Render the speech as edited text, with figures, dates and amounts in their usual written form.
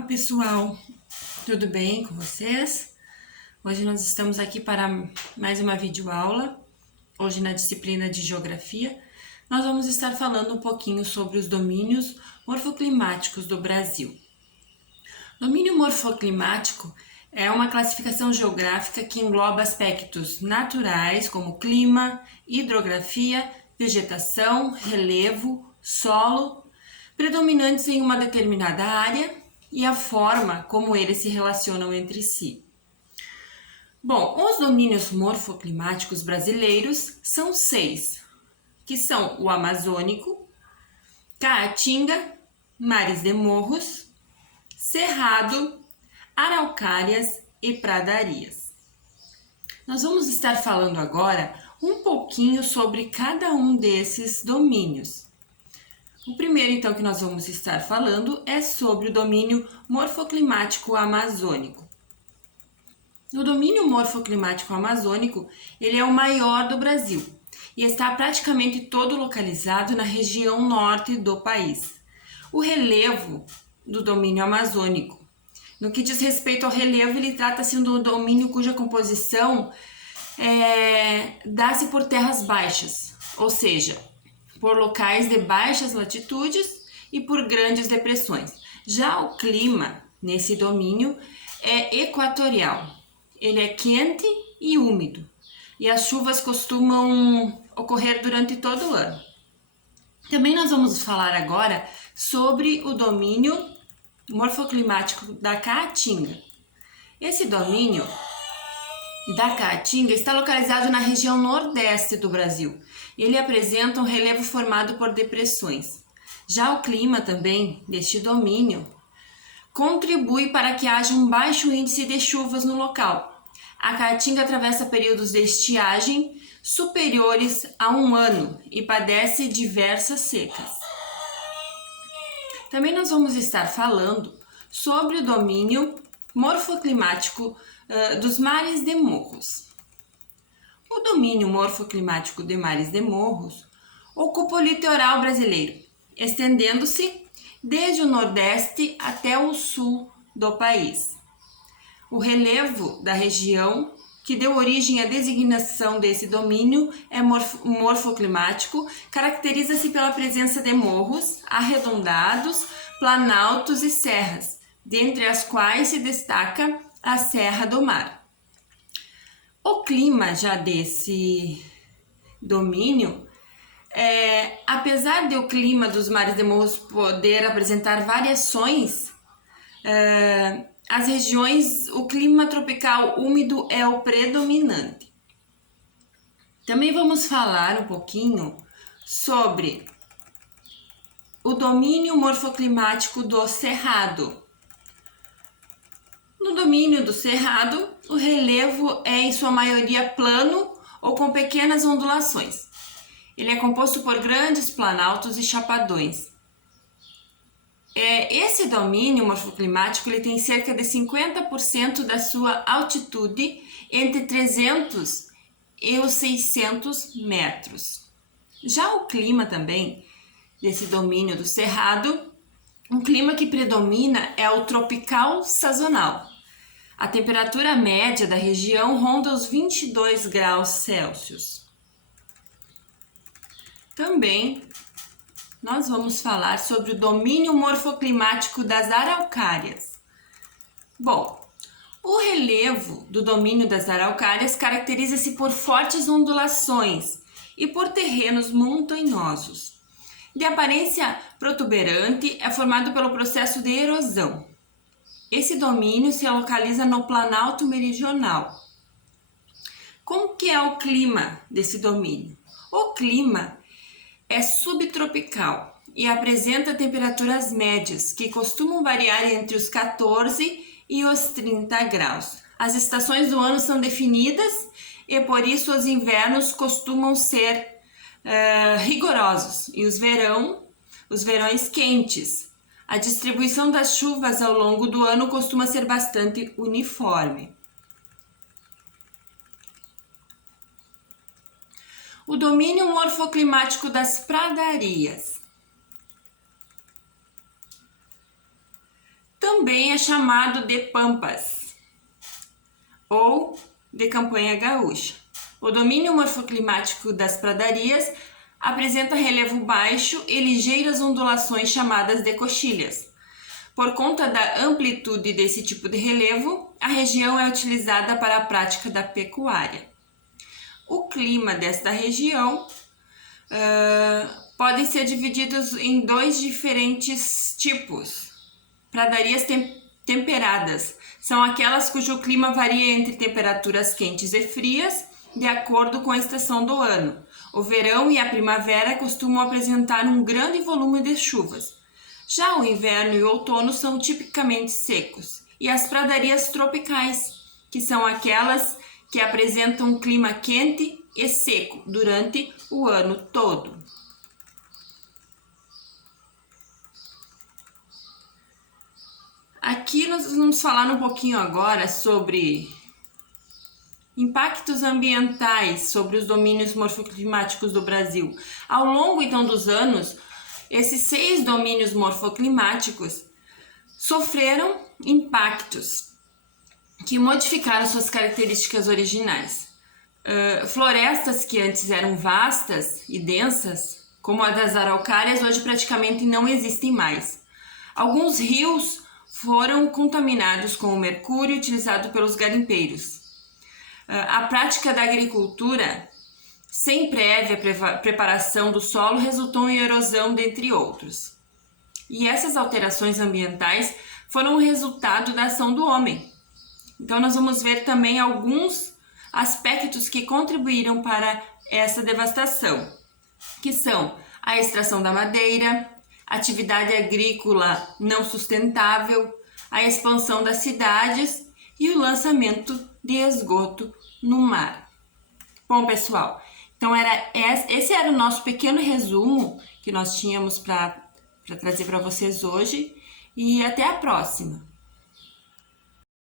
Olá pessoal, tudo bem com vocês? Hoje nós estamos aqui para mais uma videoaula. Hoje na disciplina de Geografia, nós vamos estar falando um pouquinho sobre os domínios morfoclimáticos do Brasil. Domínio morfoclimático é uma classificação geográfica que engloba aspectos naturais como clima, hidrografia, vegetação, relevo, solo, predominantes em uma determinada área e a forma como eles se relacionam entre si. Bom, os domínios morfoclimáticos brasileiros são 6, que são o Amazônico, Caatinga, Mares de Morros, Cerrado, Araucárias e Pradarias. Nós vamos estar falando agora um pouquinho sobre cada um desses domínios. O primeiro, então, que nós vamos estar falando é sobre o domínio morfoclimático amazônico. O domínio morfoclimático amazônico, ele é o maior do Brasil e está praticamente todo localizado na região norte do país. O relevo do domínio amazônico, no que diz respeito ao relevo, ele trata-se de um domínio cuja composição dá-se por terras baixas, ou seja, por locais de baixas latitudes e por grandes depressões. Já o clima nesse domínio é equatorial. Ele é quente e úmido e as chuvas costumam ocorrer durante todo o ano. Também nós vamos falar agora sobre o domínio morfoclimático da Caatinga. Esse domínio da Caatinga está localizado na região nordeste do Brasil. Ele apresenta um relevo formado por depressões. Já o clima também deste domínio contribui para que haja um baixo índice de chuvas no local. A Caatinga atravessa períodos de estiagem superiores a um ano e padece diversas secas. Também nós vamos estar falando sobre o domínio morfoclimático dos Mares de Morros. O domínio morfoclimático de Mares de Morros ocupa o litoral brasileiro, estendendo-se desde o nordeste até o sul do país. O relevo da região que deu origem à designação desse domínio é morfoclimático, caracteriza-se pela presença de morros arredondados, planaltos e serras, dentre as quais se destaca a Serra do Mar. O clima já desse domínio, apesar de o clima dos Mares de Morros poder apresentar variações, as regiões, o clima tropical úmido é o predominante. Também vamos falar um pouquinho sobre o domínio morfoclimático do Cerrado. No domínio do Cerrado, o relevo é em sua maioria plano ou com pequenas ondulações. Ele é composto por grandes planaltos e chapadões. Esse domínio morfoclimático ele tem cerca de 50% da sua altitude entre 300 e os 600 metros. Já o clima também desse domínio do Cerrado, o clima que predomina é o tropical sazonal. A temperatura média da região ronda os 22 graus Celsius. Também nós vamos falar sobre o domínio morfoclimático das Araucárias. Bom, o relevo do domínio das Araucárias caracteriza-se por fortes ondulações e por terrenos montanhosos. De aparência protuberante, é formado pelo processo de erosão. Esse domínio se localiza no Planalto Meridional. Como que é o clima desse domínio? O clima é subtropical e apresenta temperaturas médias que costumam variar entre os 14 e os 30 graus. As estações do ano são definidas e por isso os invernos costumam ser rigorosos e os verões quentes. A distribuição das chuvas ao longo do ano costuma ser bastante uniforme. O domínio morfoclimático das pradarias. também é chamado de pampas ou de campanha gaúcha. O domínio morfoclimático das pradarias apresenta relevo baixo e ligeiras ondulações chamadas de coxilhas. Por conta da amplitude desse tipo de relevo, a região é utilizada para a prática da pecuária. O clima desta região pode ser dividido em dois diferentes tipos. Pradarias temperadas são aquelas cujo clima varia entre temperaturas quentes e frias, de acordo com a estação do ano. O verão e a primavera costumam apresentar um grande volume de chuvas. Já o inverno e o outono são tipicamente secos. E as pradarias tropicais, que são aquelas que apresentam um clima quente e seco durante o ano todo. Aqui nós vamos falar um pouquinho agora sobre impactos ambientais sobre os domínios morfoclimáticos do Brasil. Ao longo, então, dos anos, esses 6 domínios morfoclimáticos sofreram impactos que modificaram suas características originais. Florestas que antes eram vastas e densas, como a das araucárias, hoje praticamente não existem mais. Alguns rios foram contaminados com o mercúrio utilizado pelos garimpeiros. A prática da agricultura, sem prévia preparação do solo, resultou em erosão, dentre outros. E essas alterações ambientais foram o resultado da ação do homem. Então nós vamos ver também alguns aspectos que contribuíram para essa devastação, que são a extração da madeira, atividade agrícola não sustentável, a expansão das cidades e o lançamento de esgoto no mar. Bom, pessoal, então esse era o nosso pequeno resumo que nós tínhamos para trazer para vocês hoje, e até a próxima!